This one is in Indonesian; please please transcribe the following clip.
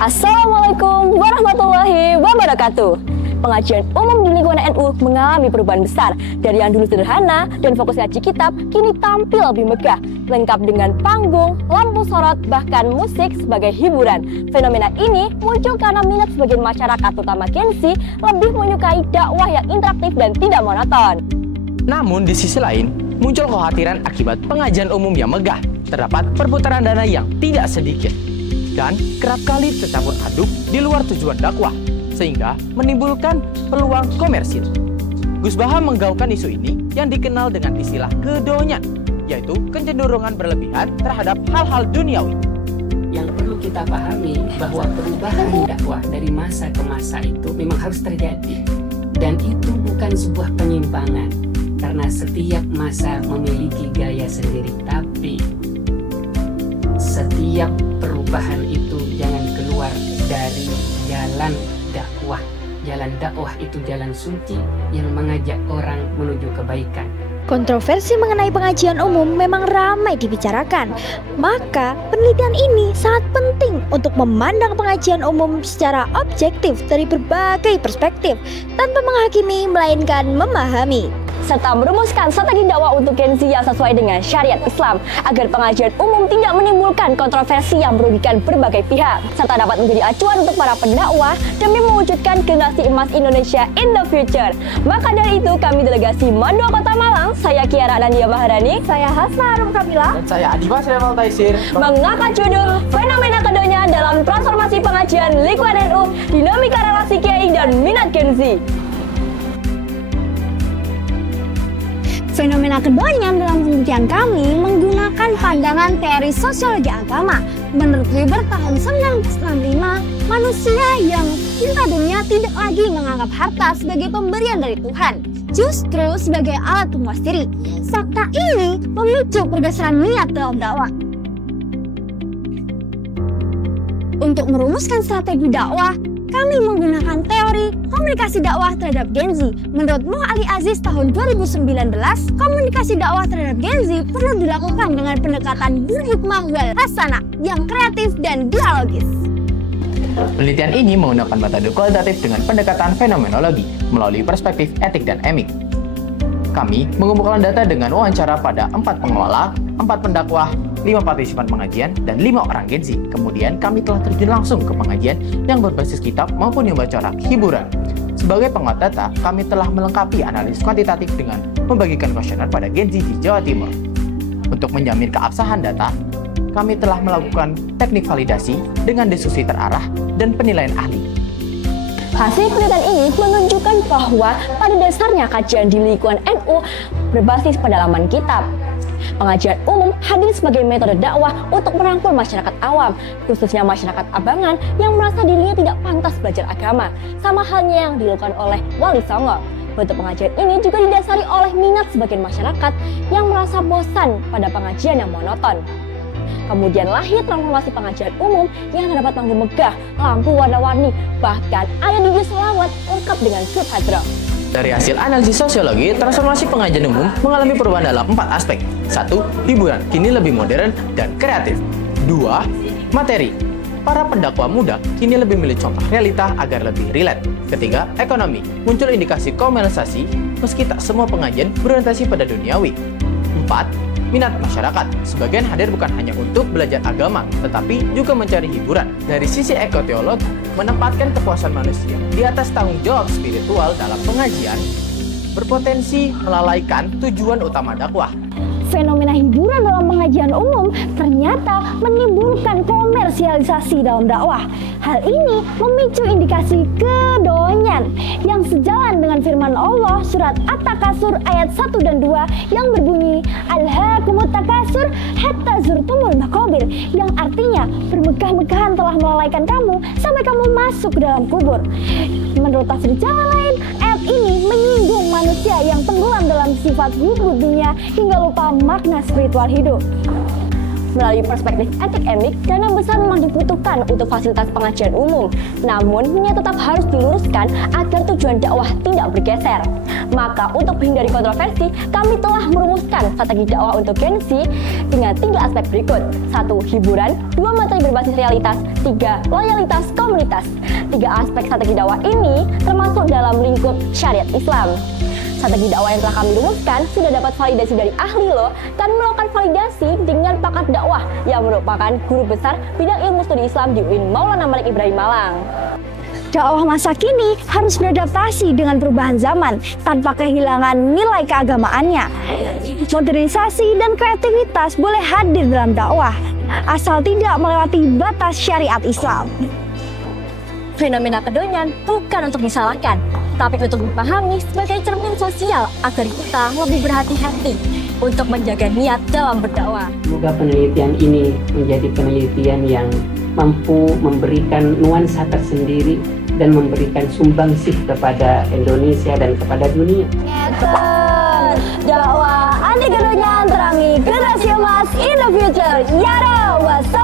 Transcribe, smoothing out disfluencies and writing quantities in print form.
Assalamualaikum warahmatullahi wabarakatuh. Pengajian umum di lingkungan NU mengalami perubahan besar. Dari yang dulu sederhana dan fokus ngaji kitab, kini tampil lebih megah, lengkap dengan panggung, lampu sorot, bahkan musik sebagai hiburan. Fenomena ini muncul karena minat sebagian masyarakat, terutama Gen Z, lebih menyukai dakwah yang interaktif dan tidak monoton. Namun di sisi lain, muncul kekhawatiran akibat pengajian umum yang megah. Terdapat perputaran dana yang tidak sedikit dan kerap kali tercampur aduk di luar tujuan dakwah, sehingga menimbulkan peluang komersil. Gus Baha menggaungkan isu ini yang dikenal dengan istilah kedonyan, yaitu kecenderungan berlebihan terhadap hal-hal duniawi. Yang perlu kita pahami bahwa perubahan dakwah dari masa ke masa itu memang harus terjadi, dan itu bukan sebuah penyimpangan, karena setiap masa memiliki gaya sendiri. Tapi setiap perubahan itu jangan keluar dari jalan dakwah. Jalan dakwah itu jalan suci yang mengajak orang menuju kebaikan. Kontroversi mengenai pengajian umum memang ramai dibicarakan. Maka penelitian ini sangat penting untuk memandang pengajian umum secara objektif dari berbagai perspektif, tanpa menghakimi melainkan memahami, serta merumuskan strategi dakwah untuk Gen Z yang sesuai dengan syariat Islam, agar pengajian umum tidak menimbulkan kontroversi yang merugikan berbagai pihak, serta dapat menjadi acuan untuk para pendakwah demi mewujudkan generasi emas Indonesia in the future. Maka dari itu, kami delegasi Mandua Kota Malang, saya Kiara Nandia Maharani, saya Hasna Arum Kamila, Dan saya Adimas Remal Taisir, mengangkat judul Fenomena Kedonya dalam Transformasi Pengajian Lingkungan NU, Dinamika Relasi Kiai dan Minat Gen Z. Fenomena kedonyan dalam penelitian kami menggunakan pandangan teori sosiologi agama. Menurut Weber tahun 1965, manusia yang cinta dunia tidak lagi menganggap harta sebagai pemberian dari Tuhan, justru sebagai alat pemuas diri. Fakta ini memicu pergeseran niat dalam dakwah. Untuk merumuskan strategi dakwah, kami menggunakan teori komunikasi dakwah terhadap Gen Z. Menurut Mo Ali Aziz tahun 2019, komunikasi dakwah terhadap Gen Z perlu dilakukan dengan pendekatan berhikmah wal hasanah yang kreatif dan dialogis. penelitian ini menggunakan metode kualitatif dengan pendekatan fenomenologi melalui perspektif etik dan emik. Kami mengumpulkan data dengan wawancara pada 4 pengelola, 4 pendakwah, 5 partisipan pengajian, dan 5 orang Gen Z. Kemudian kami telah terjun langsung ke pengajian yang berbasis kitab maupun yang bercorak hiburan. Sebagai penguat data, kami telah melengkapi analisis kuantitatif dengan membagikan kuesioner pada Gen Z di Jawa Timur. Untuk menjamin keabsahan data, kami telah melakukan teknik validasi dengan diskusi terarah dan penilaian ahli. Hasil penelitian ini menunjukkan bahwa pada dasarnya kajian di lingkungan NU berbasis pendalaman kitab. Pengajian umum hadir sebagai metode dakwah untuk merangkul masyarakat awam, khususnya masyarakat abangan yang merasa dirinya tidak pantas belajar agama, sama halnya yang dilakukan oleh Wali Songo. Bentuk pengajian ini juga didasari oleh minat sebagian masyarakat yang merasa bosan pada pengajian yang monoton. Kemudian lahir transformasi pengajian umum yang terdapat panggung megah, lampu warna-warni, bahkan ada DJ selawat lengkap dengan subhadra. Dari hasil analisis sosiologi, transformasi pengajian umum mengalami perubahan dalam 4 aspek. 1. Hiburan, kini lebih modern dan kreatif. 2. Materi, para pendakwah muda kini lebih memilih contoh realita agar lebih relate. 3. Ekonomi, muncul indikasi komersialisasi meski tak semua pengajian berorientasi pada duniawi. 4. Minat masyarakat, sebagian hadir bukan hanya untuk belajar agama, tetapi juga mencari hiburan. Dari sisi ekoteolog, menempatkan kepuasan manusia di atas tanggung jawab spiritual dalam pengajian berpotensi melalaikan tujuan utama dakwah. Fenomena hiburan dalam pengajian umum ternyata menimbulkan komersialisasi dalam dakwah. Hal ini memicu indikasi kedonyan yang sejalan dengan firman Allah surat At-Takasur ayat 1 dan 2 yang berbunyi Alhaakumut takasur hatta zurtumul maqabir, yang artinya bermegah-megahan telah melalaikan kamu sampai kamu masuk ke dalam kubur. Menurut tafsir jalan lain, ayat ini menyinggung manusia yang tenggelam dalam sifat hubud dunia hingga lupa makna spiritual hidup. Melalui perspektif etik emik, dana besar memang dibutuhkan untuk fasilitas pengajian umum. Namun, niat tetap harus diluruskan agar tujuan dakwah tidak bergeser. Maka, untuk menghindari kontroversi, kami telah merumuskan strategi dakwah untuk Gen Z dengan 3 aspek berikut. 1. Hiburan. 2. Materi berbasis realitas. 3. Loyalitas komunitas. 3 aspek strategi dakwah ini termasuk dalam lingkup syariat Islam. Strategi dakwah yang telah kami rumuskan sudah dapat validasi dari ahli loh. Kami melakukan validasi dengan pakar dakwah yang merupakan guru besar bidang ilmu studi Islam di UIN Maulana Malik Ibrahim Malang. Dakwah masa kini harus beradaptasi dengan perubahan zaman tanpa kehilangan nilai keagamaannya. Modernisasi dan kreativitas boleh hadir dalam dakwah, asal tidak melewati batas syariat Islam. Fenomena kedonyan bukan untuk disalahkan, tapi untuk dipahami sebagai cermin sosial agar kita lebih berhati-hati untuk menjaga niat dalam berdakwah. Semoga penelitian ini menjadi penelitian yang mampu memberikan nuansa tersendiri dan memberikan sumbangsih kepada Indonesia dan kepada dunia. Dakwah anti kedonyan terangi generasi emas in the future. Yaro, wassalam.